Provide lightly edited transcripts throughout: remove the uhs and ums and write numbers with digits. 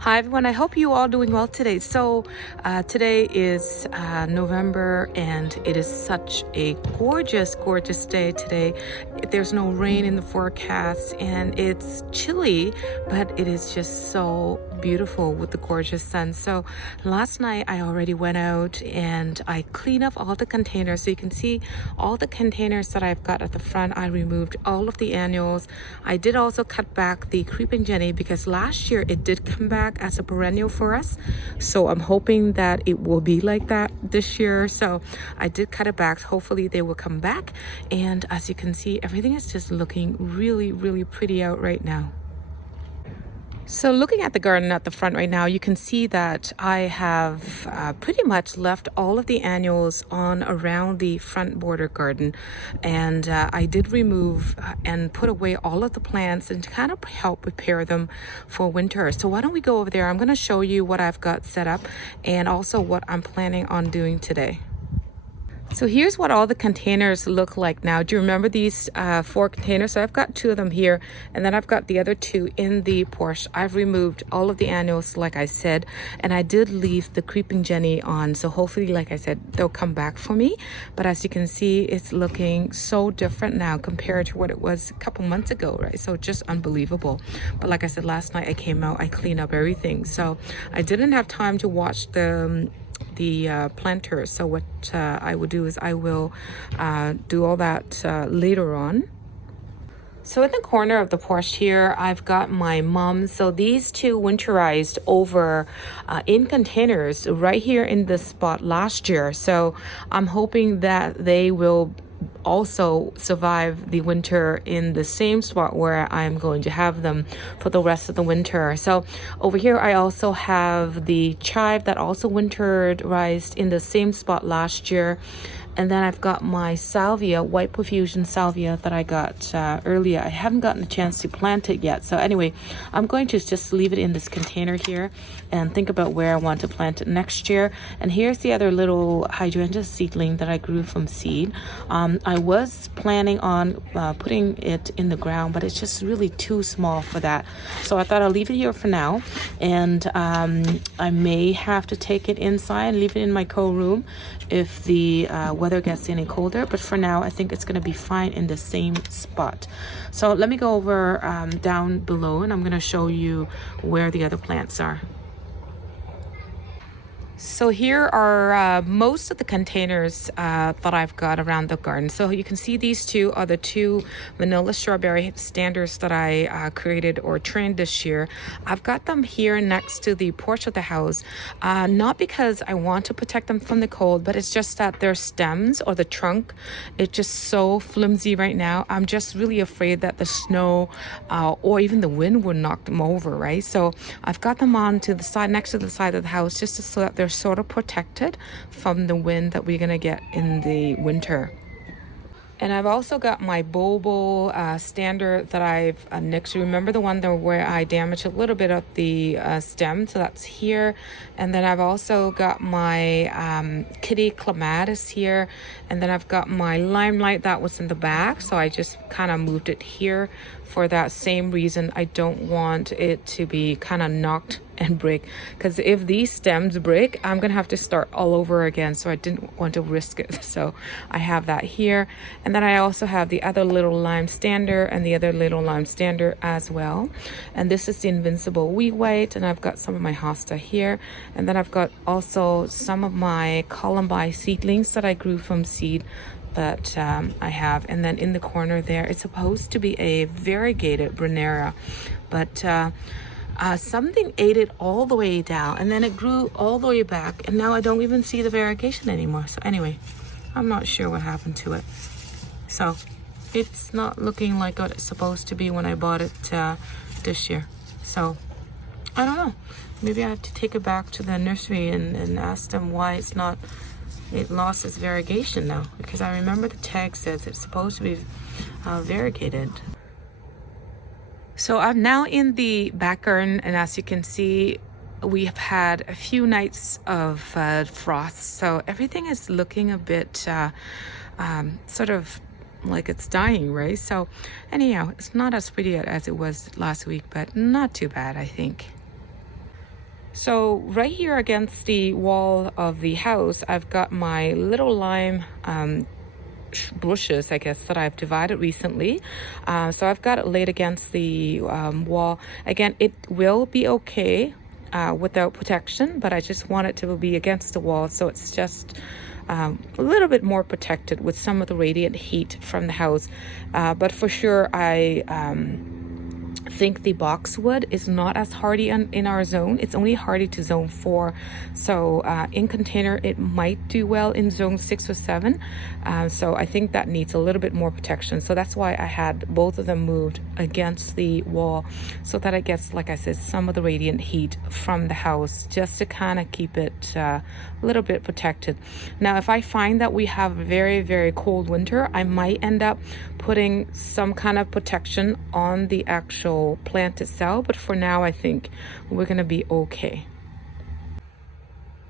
Hi everyone, I hope you all doing well today. Today is November and it is such a gorgeous day today. There's no rain in the forecast and it's chilly, but it is just so beautiful with the gorgeous sun. So last night I already went out and I cleaned up all the containers. So you can see all the containers that I've got at the front. I removed all of the annuals. I did also cut back the creeping Jenny because last year it did come back as a perennial for us, so I'm hoping that it will be like that this year. So I did cut it back. Hopefully they will come back, and as you can see, everything is just looking really pretty out right now. So looking at the garden at the front right now, you can see that I have pretty much left all of the annuals on around the front border garden. And I did remove and put away all of the plants and to kind of help prepare them for winter. So why don't we go over there? I'm going to show you what I've got set up and also what I'm planning on doing today. So here's what all the containers look like now. Do you remember these 4 containers? So I've got 2 of them here, and then I've got the other 2 in the porch. I've removed all of the annuals, like I said, and I did leave the creeping Jenny on. So hopefully, like I said, they'll come back for me. But as you can see, it's looking so different now compared to what it was a couple months ago, right? So just unbelievable. But like I said, last night I came out, I cleaned up everything. So I didn't have time to watch the planters. So what I will do is I will do all that later on. So in the corner of the porch here, I've got my mum. So these 2 winterized over in containers right here in this spot last year. So I'm hoping that they will also survive the winter in the same spot where I'm going to have them for the rest of the winter. So over here I also have the chive that also winterized in the same spot last year. And then I've got my salvia, white profusion salvia that I got earlier. I haven't gotten a chance to plant it yet. So anyway, I'm going to just leave it in this container here and think about where I want to plant it next year. And here's the other little hydrangea seedling that I grew from seed. I was planning on putting it in the ground, but it's just really too small for that. So I thought I'll leave it here for now. And I may have to take it inside and leave it in my co-room if the weather gets any colder, but for now I think it's going to be fine in the same spot. So let me go over down below and I'm going to show you where the other plants are. So here are most of the containers that I've got around the garden. So you can see these 2 are the 2 vanilla strawberry standards that I created or trained this year. I've got them here next to the porch of the house, not because I want to protect them from the cold, but it's just that their stems or the trunk, it's just so flimsy right now. I'm just really afraid that the snow or even the wind would knock them over, right? So I've got them on to the side, next to the side of the house, just so that they're sort of protected from the wind that we're gonna get in the winter. And I've also got my bulbul standard that I've nixed. Remember the one where I damaged a little bit of the stem? So that's here. And then I've also got my kitty clematis here. And then I've got my limelight that was in the back. So I just kind of moved it here for that same reason. I don't want it to be kind of knocked and break, because if these stems break, I'm gonna have to start all over again. So I didn't want to risk it. So I have that here. And then I also have the other little lime stander and the other little lime stander as well. And this is the invincible wee white, and I've got some of my hosta here. And then I've got also some of my columbine seedlings that I grew from seed that I have. And then in the corner there, it's supposed to be a variegated Brunera, but something ate it all the way down, and then it grew all the way back, and now I don't even see the variegation anymore. So anyway, I'm not sure what happened to it. So it's not looking like what it's supposed to be when I bought it this year. So I don't know, maybe I have to take it back to the nursery and ask them why it lost its variegation now, because I remember the tag says it's supposed to be variegated. So I'm now in the back garden, and as you can see, we have had a few nights of frost, so everything is looking a bit sort of like it's dying, right? So anyhow, it's not as pretty as it was last week, but not too bad, I think. So right here against the wall of the house, I've got my little lime bushes, I guess, that I've divided recently. So I've got it laid against the wall. Again, it will be okay without protection, but I just want it to be against the wall, so it's just a little bit more protected with some of the radiant heat from the house. But for sure, I think the boxwood is not as hardy in our zone. It's only hardy to zone 4. So in container, it might do well in zone 6 or 7. So I think that needs a little bit more protection. So that's why I had both of them moved against the wall so that it gets, like I said, some of the radiant heat from the house just to kind of keep it a little bit protected. Now, if I find that we have a very, very cold winter, I might end up putting some kind of protection on the actual plant itself, but for now I think we're gonna be okay.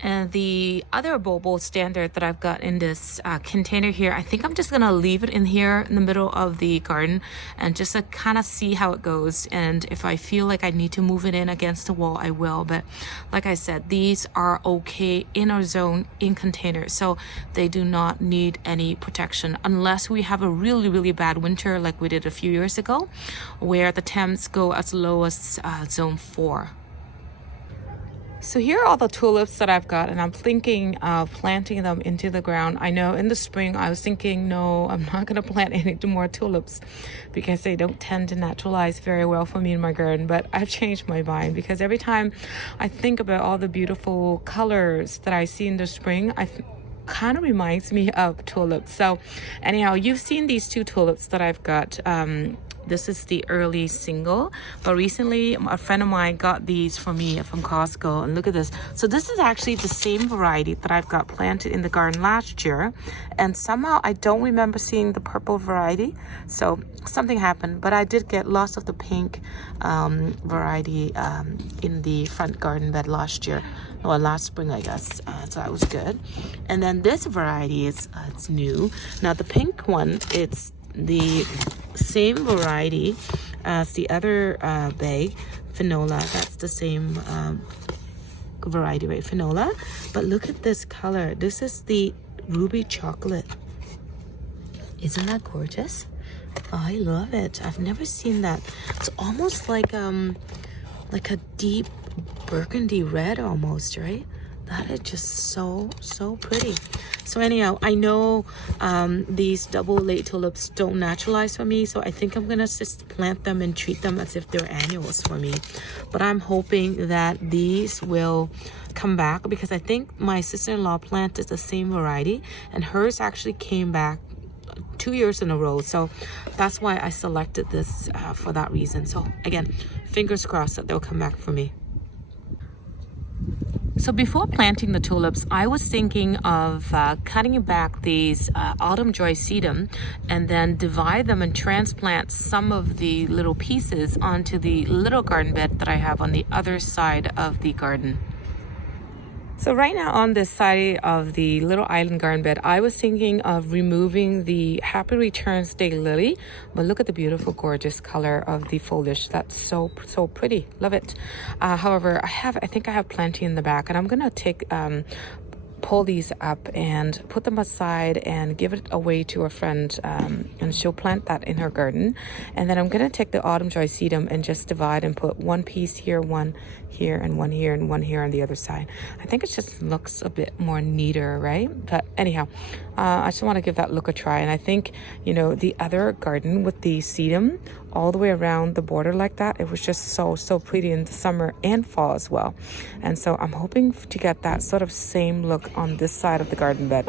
And the other bulbul standard that I've got in this container here, I think I'm just gonna leave it in here in the middle of the garden and just to kind of see how it goes. And if I feel like I need to move it in against the wall, I will. But like I said, these are okay in our zone in containers, so they do not need any protection unless we have a really, really bad winter like we did a few years ago, where the temps go as low as zone 4. So here are all the tulips that I've got, and I'm thinking of planting them into the ground. I know in the spring I was thinking, no, I'm not going to plant any more tulips because they don't tend to naturalize very well for me in my garden. But I've changed my mind because every time I think about all the beautiful colors that I see in the spring, kind of reminds me of tulips. So anyhow, you've seen these 2 tulips that I've got. This is the early single, but recently a friend of mine got these for me from Costco, and look at this. So this is actually the same variety that I've got planted in the garden last year, and somehow I don't remember seeing the purple variety, so something happened, but I did get lots of the pink variety in the front garden bed last year, or last spring, I guess. So that was good. And then this variety is it's new. Now the pink one, it's the same variety as the other bag, Finola. That's the same variety, right? Finola. But look at this color. This is the Ruby Chocolate. Isn't that gorgeous? I love it. I've never seen that. It's almost like a deep burgundy red almost, right? That is just so pretty. So anyhow, I know these double late tulips don't naturalize for me, so I think I'm gonna just plant them and treat them as if they're annuals for me. But I'm hoping that these will come back because I think my sister-in-law planted the same variety and hers actually came back 2 years in a row. So that's why I selected this for that reason. So again, fingers crossed that they'll come back for me. So before planting the tulips, I was thinking of cutting back these autumn joy sedum and then divide them and transplant some of the little pieces onto the little garden bed that I have on the other side of the garden. So right now on this side of the little island garden bed, I was thinking of removing the Happy Returns Day lily, but look at the beautiful, gorgeous color of the foliage. That's so pretty. Love it. However, I think I have plenty in the back, and I'm gonna pull these up and put them aside and give it away to a friend, and she'll plant that in her garden. And then I'm gonna take the autumn joy sedum and just divide and put one piece here, one here, and one here, and one here on the other side. I think it just looks a bit more neater, right? But anyhow, I just want to give that look a try. And I think, you know, the other garden with the sedum all the way around the border like that, it was just so pretty in the summer and fall as well. And so I'm hoping to get that sort of same look on this side of the garden bed.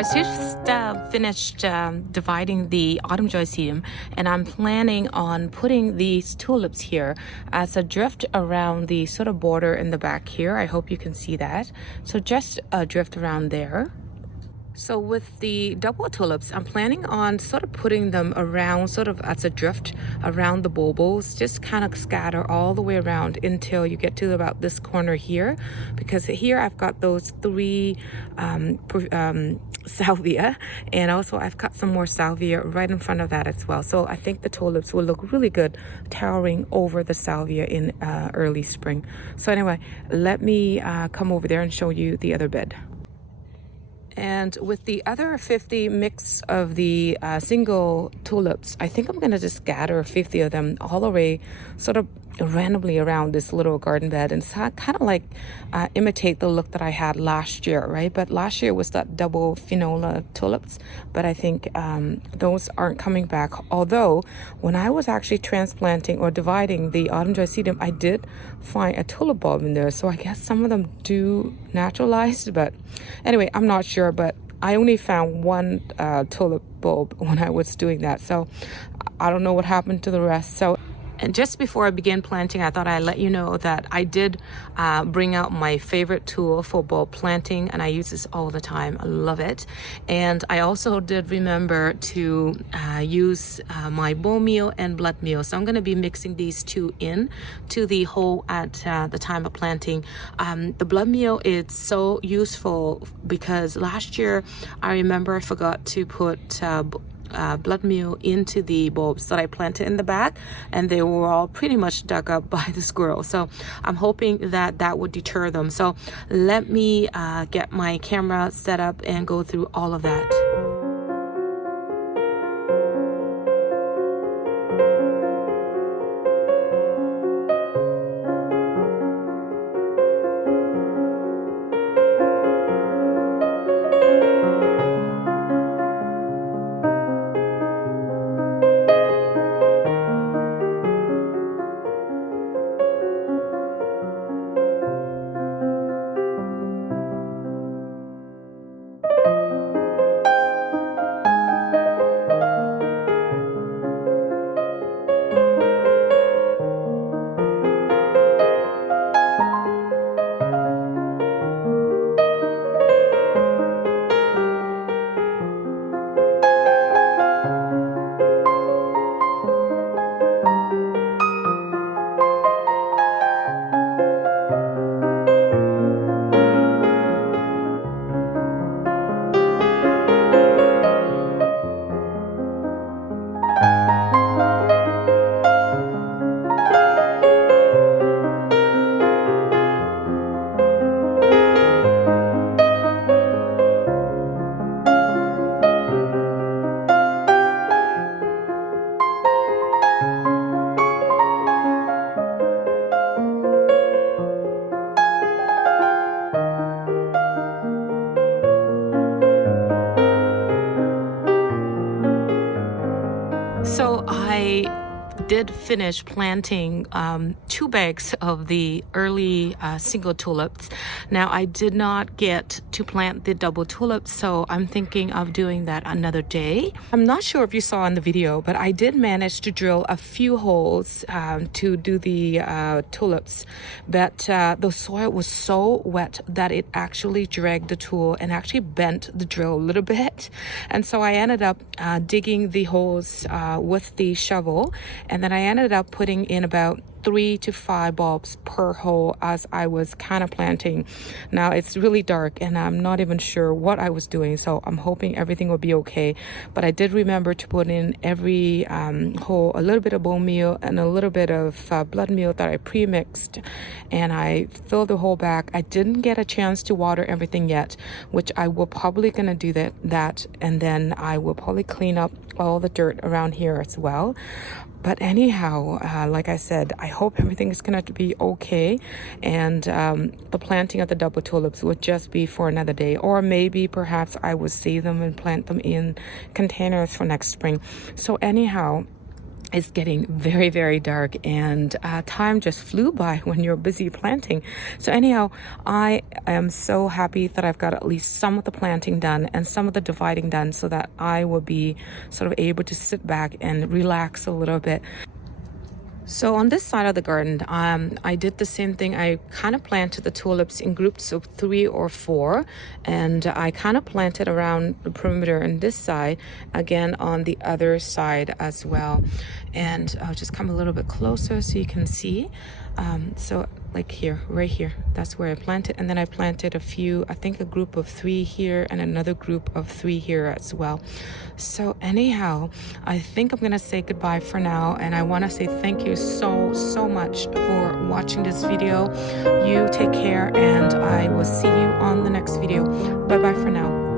I just finished dividing the autumn joy sedum, and I'm planning on putting these tulips here as a drift around the sort of border in the back here. I hope you can see that. So just a drift around there. So with the double tulips, I'm planning on sort of putting them around sort of as a drift around the bulbos, just kind of scatter all the way around until you get to about this corner here, because here I've got those three salvia, and also I've got some more salvia right in front of that as well. So I think the tulips will look really good towering over the salvia in early spring. So anyway, let me come over there and show you the other bed. And with the other 50 mix of the single tulips, I think I'm going to just scatter 50 of them all the way sort of randomly around this little garden bed, and so kind of like imitate the look that I had last year, right? But last year was that double Finola tulips, but I think those aren't coming back. Although when I was actually transplanting or dividing the autumn joy sedum, I did find a tulip bulb in there, so I guess some of them do naturalize, but anyway, I'm not sure. But I only found one tulip bulb when I was doing that, so I don't know what happened to the rest. So, and just before I began planting, I thought I'd let you know that I did bring out my favorite tool for bulb planting, and I use this all the time. I love it. And I also did remember to use my bone meal and blood meal. So I'm going to be mixing these two in to the hole at the time of planting. The blood meal is so useful because last year I remember I forgot to put blood meal into the bulbs that I planted in the back, and they were all pretty much dug up by the squirrel. So I'm hoping that that would deter them. So let me get my camera set up and go through all of that. So I did finish planting 2 bags of the early single tulips. Now I did not get to plant the double tulips, so I'm thinking of doing that another day. I'm not sure if you saw in the video, but I did manage to drill a few holes to do the tulips, but the soil was so wet that it actually dragged the tool and actually bent the drill a little bit. And so I ended up digging the holes with the shovel, and then I ended up putting in about 3 to 5 bulbs per hole as I was kind of planting. Now it's really dark and I'm not even sure what I was doing, so I'm hoping everything will be okay. But I did remember to put in every hole a little bit of bone meal and a little bit of blood meal that I pre-mixed, and I filled the hole back. I didn't get a chance to water everything yet, which I will probably gonna do that, and then I will probably clean up all the dirt around here as well. But anyhow, like I said, I hope everything is going to be okay, and the planting of the double tulips would just be for another day, or maybe perhaps I would save them and plant them in containers for next spring. So anyhow, it's getting very dark, and time just flew by when you're busy planting. So anyhow, I am so happy that I've got at least some of the planting done and some of the dividing done, so that I will be sort of able to sit back and relax a little bit. So on this side of the garden, I did the same thing. I kind of planted the tulips in groups of 3 or 4, and I kind of planted around the perimeter on this side, again on the other side as well. And I'll just come a little bit closer so you can see. So like here, right here, that's where I planted. And then I planted a few, I think a group of 3 here and another group of 3 here as well. So anyhow, I think I'm gonna say goodbye for now, and I want to say thank you so much for watching this video. You take care, and I will see you on the next video. Bye bye for now.